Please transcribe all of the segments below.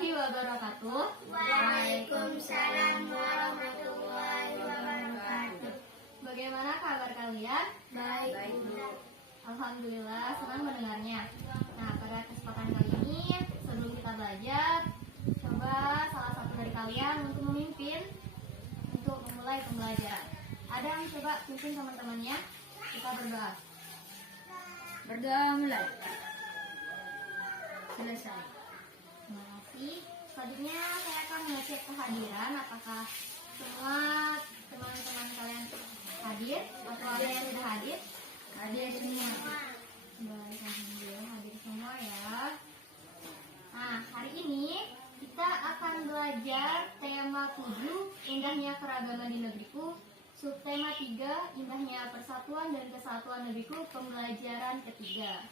warahmatullahi wabarakatuh. Waalaikumsalam warahmatullahi wabarakatuh. Bagaimana kabar kalian? Baik. Alhamdulillah, senang mendengarnya. Nah, pada kesempatan kali ini, sebelum kita belajar, coba salah satu dari kalian untuk memimpin untuk memulai pembelajaran. Ada yang coba pimpin teman-temannya? Kita berdoa. Berdoa mulai. Selesai. Terima kasih. Selanjutnya saya akan mengecek kehadiran. Apakah semua teman-teman kalian hadir atau ada yang tidak hadir? Hadir semua. Baik, alhamdulillah hadir semua ya. Nah, hari ini kita akan belajar tema 7, indahnya keragaman di negeriku. Subtema 3, indahnya persatuan dan kesatuan negeriku, pembelajaran ketiga.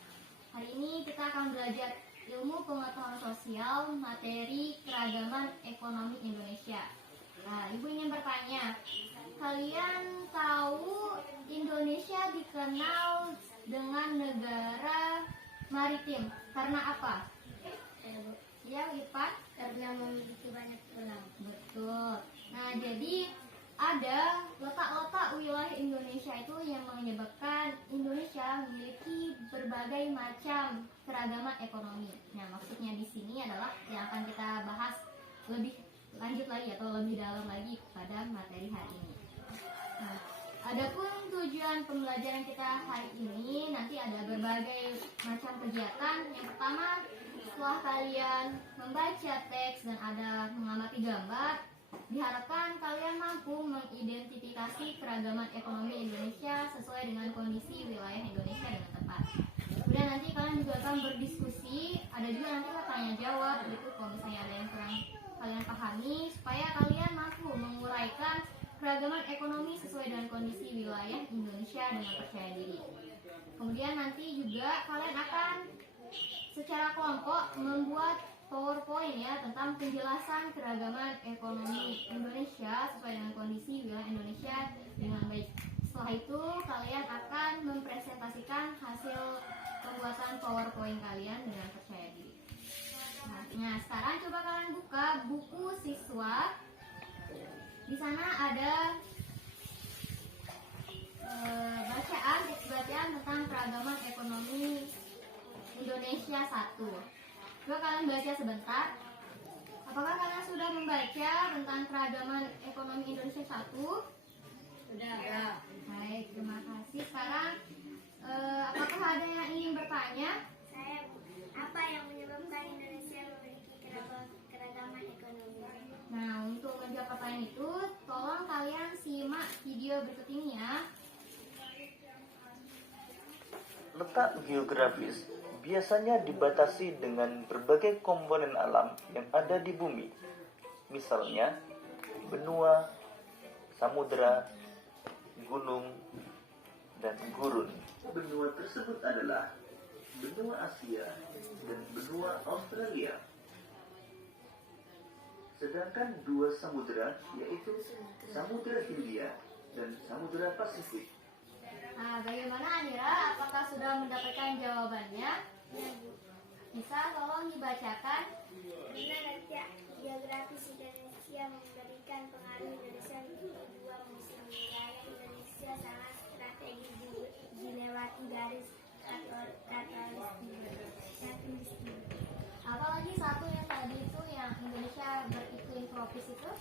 Hari ini kita akan belajar ilmu pengetahuan sosial, materi keragaman ekonomi Indonesia. Nah, Ibu ingin bertanya, kalian tahu Indonesia dikenal dengan negara maritim karena apa? Ya, Irfan? Karena memiliki banyak pulau. Betul. Nah, jadi ada letak-letak wilayah Indonesia itu yang menyebabkan Indonesia memiliki berbagai macam keragaman ekonomi. Nah, maksudnya di sini adalah yang akan kita bahas lebih lanjut lagi atau lebih dalam lagi pada materi hari ini. Nah, adapun tujuan pembelajaran kita hari ini nanti ada berbagai macam kegiatan. Yang pertama, setelah kalian membaca teks dan ada mengamati gambar, diharapkan kalian mampu mengidentifikasi keragaman ekonomi Indonesia sesuai dengan kondisi wilayah Indonesia dengan tepat. Kemudian nanti kalian juga akan berdiskusi, ada juga nanti tanya jawab, gitu kalau misalnya ada yang kurang kalian pahami, supaya kalian mampu menguraikan keragaman ekonomi sesuai dengan kondisi wilayah Indonesia dengan percaya diri. Kemudian nanti juga kalian akan secara kelompok membuat PowerPoint ya tentang penjelasan keragaman ekonomi Indonesia sesuai dengan kondisi wilayah Indonesia dengan baik. Setelah itu kalian akan mempresentasikan hasil pembuatan PowerPoint kalian dengan percaya diri. Nah, sekarang coba kalian buka buku siswa. Di sana ada teks bacaan tentang keragaman ekonomi Indonesia 1. Coba kalian baca sebentar. Apakah kalian sudah membaca tentang keragaman ekonomi Indonesia 1? Sudah. Ya. Baik, terima kasih. Sekarang, apakah ada yang ingin bertanya? Apa yang menyebabkan Indonesia memiliki keragaman ekonomi? Nah, untuk menjawab pertanyaan itu, tolong kalian simak video berikut ini ya. Letak geografis biasanya dibatasi dengan berbagai komponen alam yang ada di bumi. Misalnya, benua, samudera, gunung, dan gurun. Benua tersebut adalah benua Asia dan benua Australia. Sedangkan dua samudera, yaitu Samudra Hindia dan Samudra Pasifik. Nah, bagaimana Anira? Apakah sudah mendapatkan jawabannya? Ya, Bu. Bisa tolong dibacakan? Karena letak geografis Indonesia memberikan pengaruh Indonesia memiliki dua musim wilayah Indonesia sangat strategis dilewati garis katulistiwa. Apalagi satu yang tadi itu yang Indonesia beriklim tropis itu?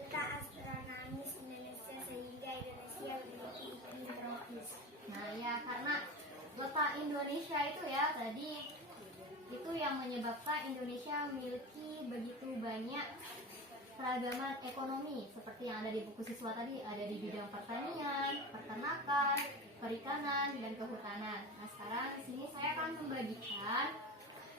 Letak astronomis Indonesia sehingga Indonesia memiliki iklim tropis. Nah ya, karena letak Indonesia itu ya tadi itu yang menyebabkan Indonesia memiliki begitu banyak keragaman ekonomi seperti yang ada di buku siswa tadi, ada di bidang pertanian, peternakan, perikanan, dan kehutanan. Nah, sekarang di sini saya akan membagikan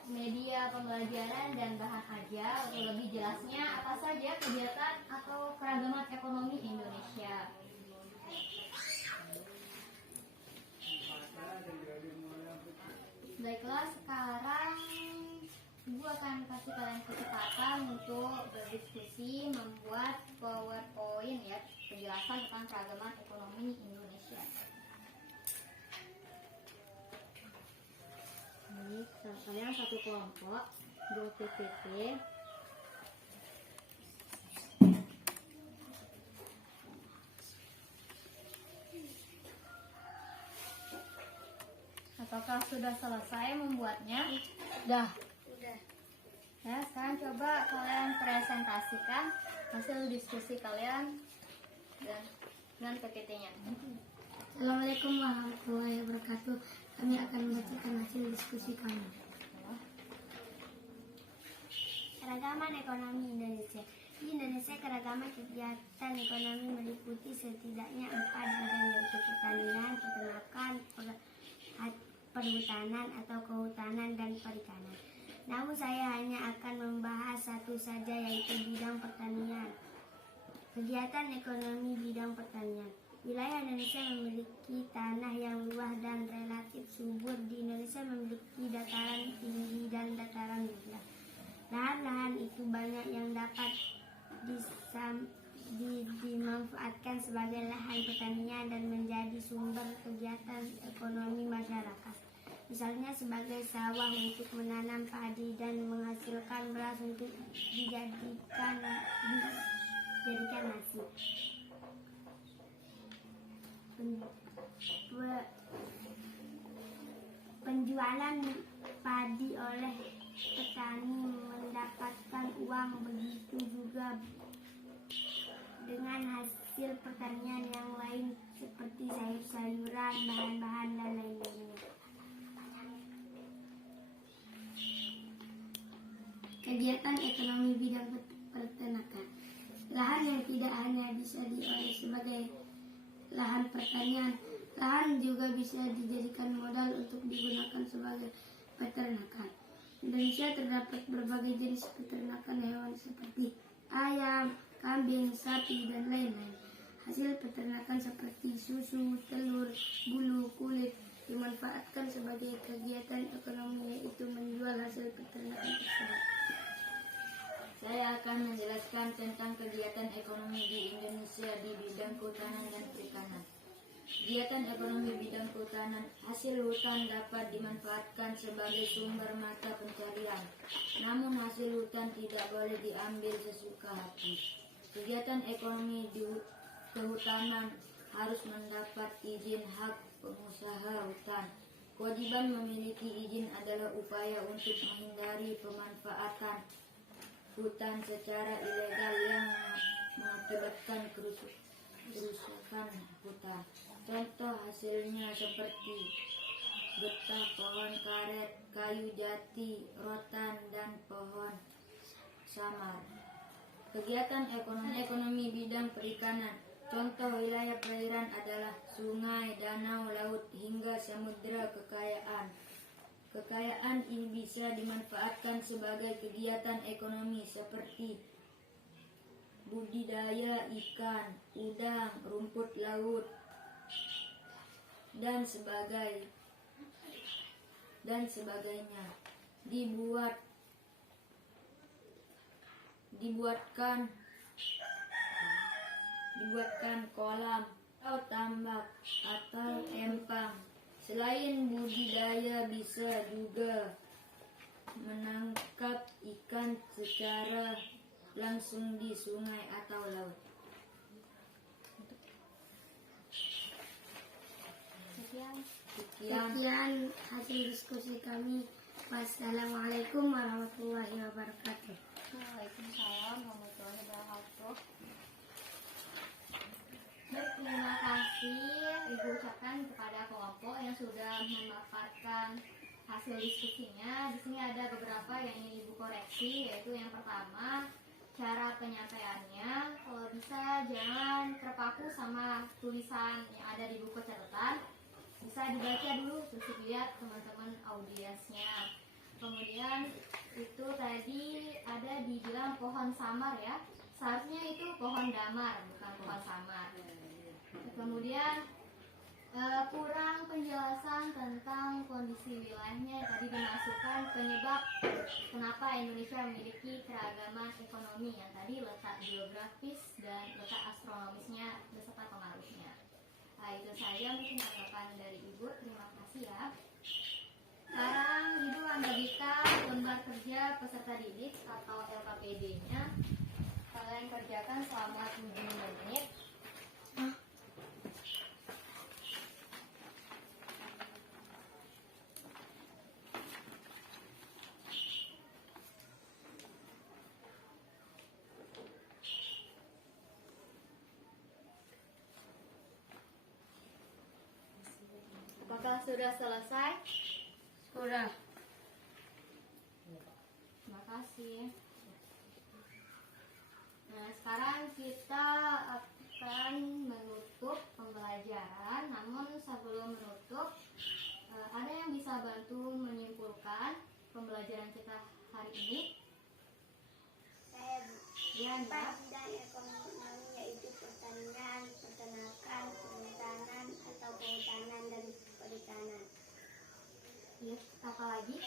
media pembelajaran dan bahan ajar untuk lebih jelasnya apa saja kegiatan atau keragaman ekonomi Indonesia. Baiklah, sekarang Ibu akan kasih kalian kesempatan untuk berdiskusi membuat PowerPoint ya, penjelasan tentang keragaman ekonomi Indonesia. Baik, kalian satu kelompok, 2 PPT. Apakah sudah selesai membuatnya? Udah. Ya, sekarang coba kalian presentasikan hasil diskusi kalian dan dengan PPT-nya. Assalamualaikum warahmatullahi wabarakatuh. Kami akan membacakan hasil diskusi kami. Keragaman ekonomi Indonesia. Di Indonesia, keragaman kegiatan ekonomi meliputi setidaknya 4 bidang, yaitu pertanian, peternakan, perhutanan atau kehutanan, dan perikanan. Namun saya hanya akan membahas satu saja, yaitu bidang pertanian. Kegiatan ekonomi bidang pertanian. Wilayah Indonesia memiliki tanah yang luas dan relatif subur. Di Indonesia memiliki dataran tinggi dan dataran rendah. Lahan-lahan itu banyak yang dapat dimanfaatkan sebagai lahan pertanian dan menjadi sumber kegiatan ekonomi masyarakat. Misalnya sebagai sawah untuk menanam padi dan menghasilkan beras untuk dijadikan nasi. Penjualan padi oleh petani mendapatkan uang, begitu juga dengan hasil pertanian yang lain seperti sayur-sayuran, bahan-bahan, dan lain-lainnya. Kegiatan ekonomi bidang peternakan. Lahan yang tidak hanya bisa diolah sebagai lahan pertanian, lahan juga bisa dijadikan modal untuk digunakan sebagai peternakan. Indonesia terdapat berbagai jenis peternakan hewan seperti ayam, kambing, sapi, dan lain-lain. Hasil peternakan seperti susu, telur, bulu, kulit dimanfaatkan sebagai kegiatan ekonomi, yaitu menjual hasil peternakan tersebut. Saya akan menjelaskan tentang kegiatan ekonomi di Indonesia di bidang kehutanan dan perikanan. Kegiatan ekonomi bidang kehutanan, hasil hutan dapat dimanfaatkan sebagai sumber mata pencarian. Namun hasil hutan tidak boleh diambil sesuka hati. Kegiatan ekonomi di kehutanan harus mendapat izin hak pengusaha hutan. Kewajiban memiliki izin adalah upaya untuk menghindari pemanfaatan hutan secara ilegal yang mengakibatkan kerusakan hutan. Contoh hasilnya seperti getah, pohon karet, kayu jati, rotan, dan pohon samar. Kegiatan ekonomi bidang perikanan. Contoh wilayah perairan adalah sungai, danau, laut, hingga samudera kekayaan. Kekayaan ini bisa dimanfaatkan sebagai kegiatan ekonomi seperti budidaya ikan, udang, rumput laut, dan sebagainya. Dibuatkan kolam atau tambak atau empang. Selain budidaya, bisa juga menangkap ikan secara langsung di sungai atau laut. Sekian hasil diskusi kami. Wassalamualaikum warahmatullahi wabarakatuh. Waalaikumsalam warahmatullahi wabarakatuh. Baik, terima kasih Ibu ucapkan kepada kelompok yang sudah memaparkan hasil diskusinya. Di sini ada beberapa yang ingin Ibu koreksi, yaitu yang pertama, cara penyampaiannya. Kalau bisa jangan terpaku sama tulisan yang ada di buku catatan. Bisa dibaca dulu, terus dilihat teman-teman audiensnya. Kemudian itu tadi ada dibilang pohon samar ya. Seharusnya itu pohon damar, bukan pohon samar. Kemudian kurang penjelasan tentang kondisi wilayahnya. Tadi dimasukkan penyebab kenapa Indonesia memiliki keragaman ekonomi, yang tadi letak geografis dan letak astronomisnya beserta pengaruhnya. Nah, itu saja mungkin tanggapan dari Ibu. Terima kasih ya. Sekarang Ibu membagikan lembar kerja peserta didik atau LKPD-nya. Kalian kerjakan selama 7 menit. sudah selesai? Sudah. Terima kasih. Nah, sekarang kita akan menutup pembelajaran. Namun sebelum menutup, ada yang bisa bantu menyimpulkan pembelajaran kita hari ini? Saya Ya, Mbak. bidang ekonomi yaitu pertanian, peternakan, perhutanan atau kehutanan dan perikanan. Ya, apa lagi?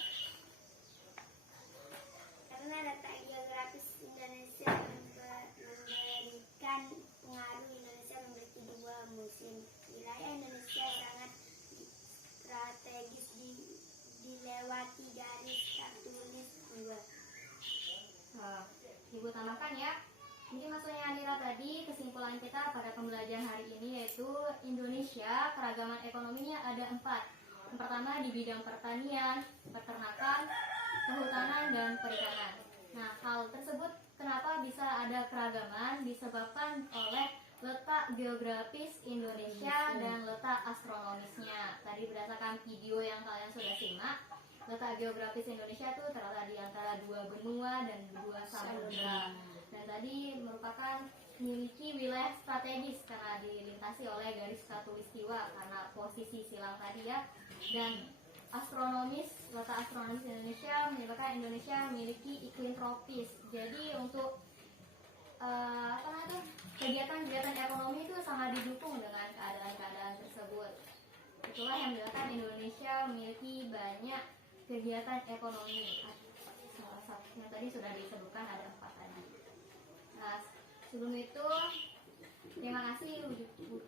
Karena letak geografis Indonesia memberikan pengaruh Indonesia memiliki dua musim. Wilayah Indonesia sangat strategis dilewati garis tertulis dua. Ibu tambahkan ya. Jadi maksudnya Anira tadi, kesimpulan kita pada pembelajaran hari ini yaitu Indonesia keragaman ekonominya ada 4. Yang pertama di bidang pertanian, peternakan, kehutanan, dan perikanan. Nah, hal tersebut kenapa bisa ada keragaman disebabkan oleh letak geografis Indonesia dan letak astronomisnya. Tadi berdasarkan video yang kalian sudah simak, letak geografis Indonesia itu terletak di antara 2 benua dan 2 samudra. Dan tadi merupakan memiliki wilayah strategis karena dilintasi oleh garis khatulistiwa karena posisi silang tadi ya. Dan letak astronomis Indonesia menyebabkan Indonesia memiliki iklim tropis. Jadi untuk kegiatan-kegiatan ekonomi itu sangat didukung dengan keadaan-keadaan tersebut. Itulah yang menyebabkan Indonesia memiliki banyak kegiatan ekonomi. Salah satunya tadi sudah disebutkan ada 4 tadi. Nah, sebelum itu terima kasih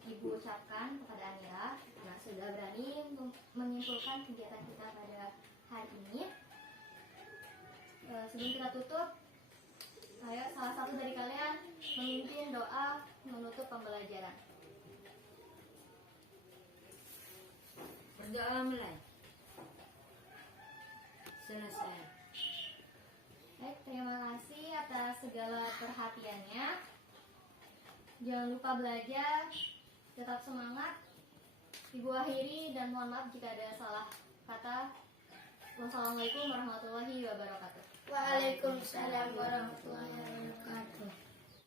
Ibu ucapkan kepada Anira yang sudah berani menyimpulkan kegiatan kita pada hari ini. Sebelum kita tutup, ayo salah satu dari kalian memimpin doa menutup pembelajaran. Berdoa mulai. Selesai. Baik, terima kasih atas segala perhatiannya. Jangan lupa belajar, tetap semangat. Ibu akhiri dan mohon maaf jika ada salah kata. Wassalamualaikum warahmatullahi wabarakatuh. Waalaikumsalam warahmatullahi wabarakatuh.